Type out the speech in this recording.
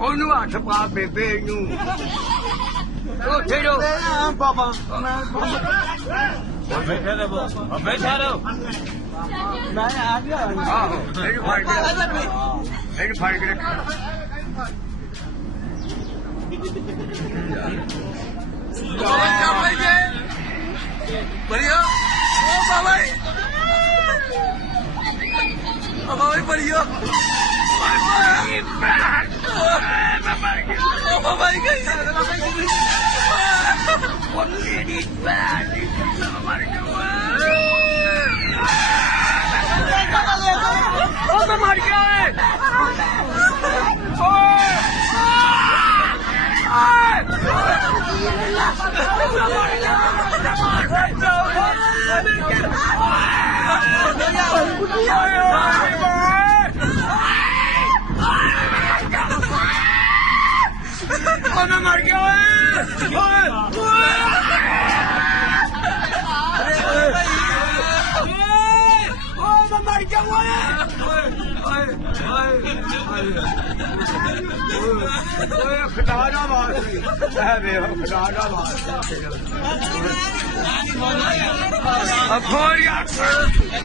ਉਹਨੂੰ ਹੱਥ ਪਾ ਬੇਬੇ ਨੂੰ ਉੱਥੇ ਜੋ ਬਾਬਾ ਬੈਠਾ ਰਹੋ ਬੈਠਾ ਰਹੋ ਮੈਂ ਆ ਗਿਆ ਆਹੋ ਇਹਨੂੰ ਫੜ ਕੇ ਰੱਖ बढ़िया ओ बाबा बढ़िया मर गया मैं मर गया खटाना मार खटाना मार